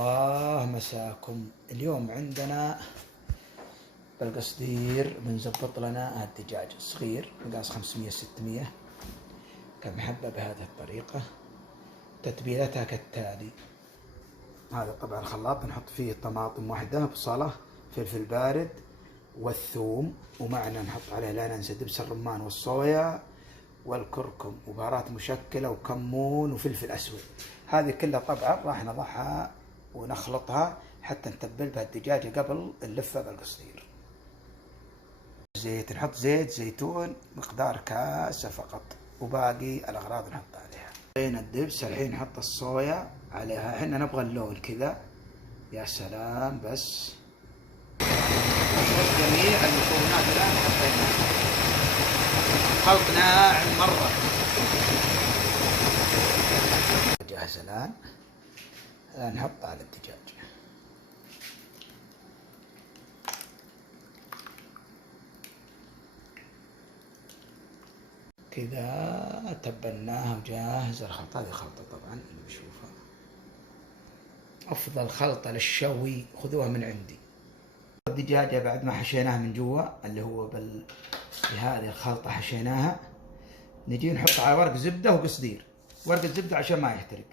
الله مساكم. اليوم عندنا بالقصدير بنزبط لنا الدجاج الصغير مقاس 500-600 كم حبة بهذه الطريقة. تتبيلتها كالتالي: هذا طبعا الخلاط بنحط فيه طماطم واحدة، بصلة، فلفل بارد والثوم، ومعنا نحط عليه لا ننسى دبس الرمان والصويا والكركم وبهارات مشكلة وكمون وفلفل أسود. هذه كلها طبعا راح نضعها ونخلطها حتى نتبل بها الدجاجة قبل نلفها بالقصدير. زيت، نحط زيت زيتون مقدار كاسة فقط، وباقي الأغراض نحط عليها. بين الدبس الحين نحط الصويا عليها، احنا نبغى اللون كذا. يا سلام، بس جميع المكونات الآن حطيناها، خلط ناعم مرة. جاهز الآن نحط على الدجاج. كذا تبلناها وجاهز الخلطة. هذه خلطة طبعا اللي بشوفها أفضل خلطة للشوي، خذوها من عندي. الدجاجة بعد ما حشيناها من جوا اللي هو بهذه الخلطة حشيناها، نجي نحط على ورق زبدة وقصدير. ورق الزبدة عشان ما يحترق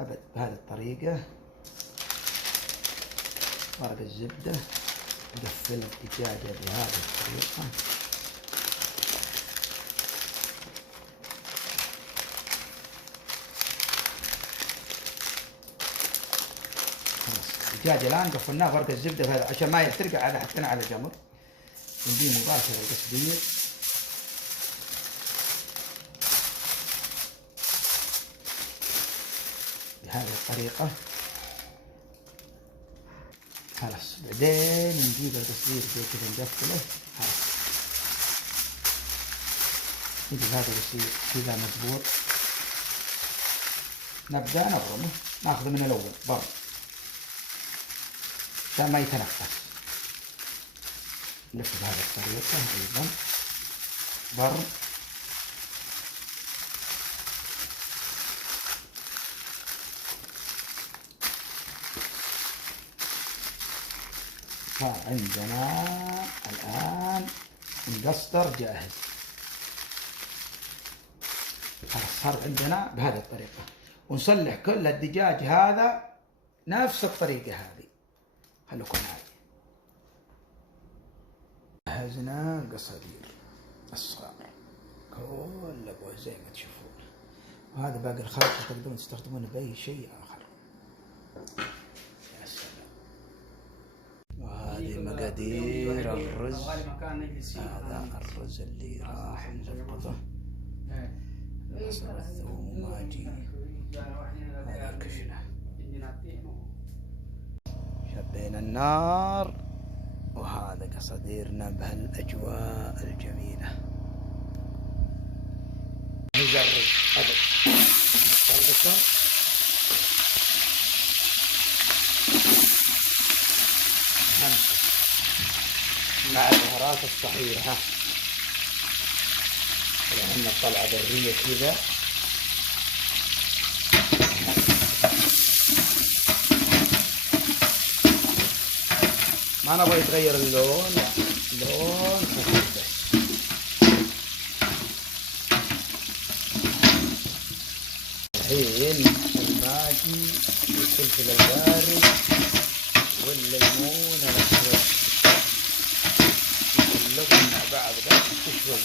أبد. بهذه الطريقة ورق الزبدة، نقفل الدجاجة بهذه الطريقة. الدجاجة الآن قفلناه ورق الزبدة بهذا عشان ما يحترق، على حطينا على جنب. نجي مباشرة القصدير بهذه الطريقة. خلاص بعدين نجيب القصدير زي كذا نقفله. خلاص نجيب هذا القصدير كذا مضبوط، نبدأ نبرمه، ناخذه من الأول برم عشان ما يتنفس. نلف بهذه الطريقة أيضا برم. فعندنا الآن القصدر جاهز. خلاص صار عندنا بهذه الطريقة، ونصلح كل الدجاج هذا نفس الطريقة هذه. خلوكم معي. جهزنا القصدير الصغار كله زي ما تشوفون، وهذا باقي الخلطة تقدرون تستخدمونه بأي شيء آخر. يا سلام. وهذه مقادير الرز. هذا الرز اللي راح نزبطه، بصل الثوم واجي. هذا الكشنة، شبينا النار، وهذا قصديرنا بهالأجواء الجميلة. نزرز أبد البصل مع البهارات الصحيحة. عندنا طلعة برية كذا. ما نبغى يتغير اللون، لا لون خفيف بس. الحين الماجي والفلفل البارد والليمون الأسود نقلبهم مع بعض بس شوي.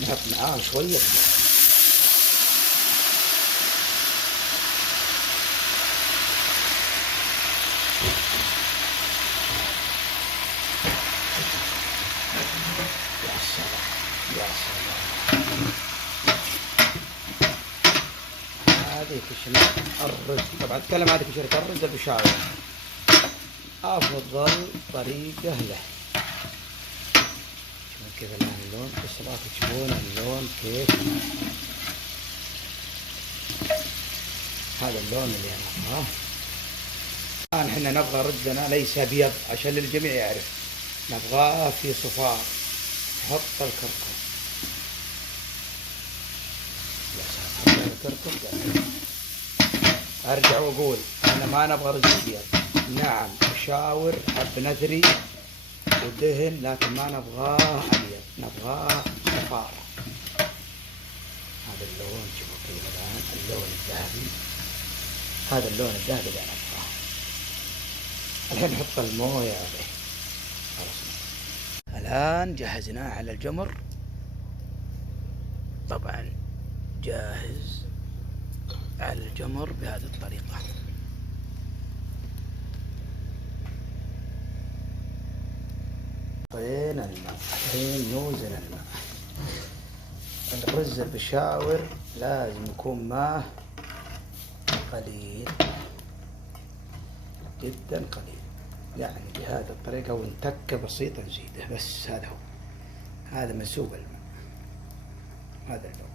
نحط معاه شوية يا سلام. هذه كشرة الرز. طبعا اتكلم هذه كشرة الرز المشاوي، افضل طريقة له. شوفوا كذا الان اللون، بس راح تشوفون اللون كيف. هذا اللون اللي انا ابغاه. الان احنا نبغى رزنا ليس ابيض عشان الجميع يعرف، نبغاه في صفار حط الكركم. حط الكركم. ارجع واقول انا ما نبغى رز ابيض. نعم اشاور حب نثري ودهن، لكن ما نبغاه ابيض، نبغاه صفارة. هذا اللون شوفوا كيف الان اللون الذهبي، هذا اللون الذهبي اللي انا ابغاه. الحين نحط المويه عليه. خلاص الان جهزناه على الجمر، طبعا جاهز على الجمر بهذه الطريقة. حطينا الماء، الحين نوزن الماء. الرز البشاور لازم يكون ماء قليل جدا قليل، يعني بهذه الطريقة، ونتكة بسيطة نزيده بس. هذا هو، هذا منسوب الماء، هذا اللون.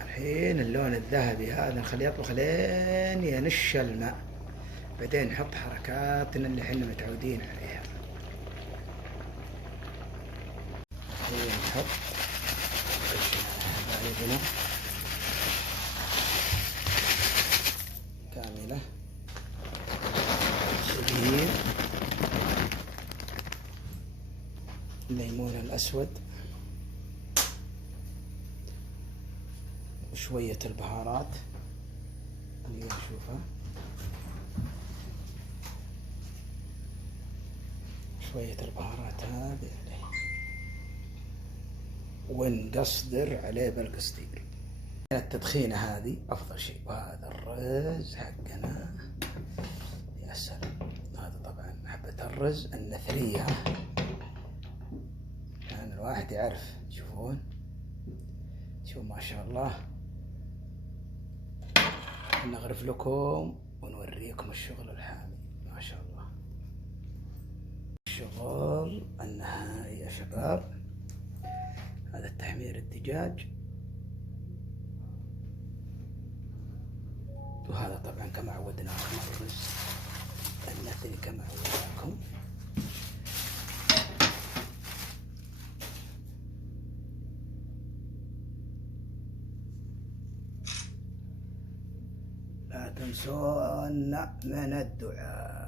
الحين اللون الذهبي هذا نخليه يطبخ لين ينش الماء، بعدين نحط حركاتنا اللي احنا متعودين عليها. الحين نحط حبايبنا كاملة، شبير، الليمون الأسود، وشوية البهارات اللي نشوفها، شوية البهارات هذه عليه، ونقصدر عليه بالقصدير. التدخينة هذه أفضل شيء. وهذا الرز حقنا يا سلام. هذا طبعا حبة الرز النثرية، يعني الواحد يعرف. تشوفون، شوف ما شاء الله. نغرف لكم ونوريكم الشغل الحامي، ما شاء الله، الشغل النهائي يا شباب. هذا التحمير الدجاج، وهذا طبعا كما عودناكم الرز النثري كما عودناكم. لا تنسون من الدعاء.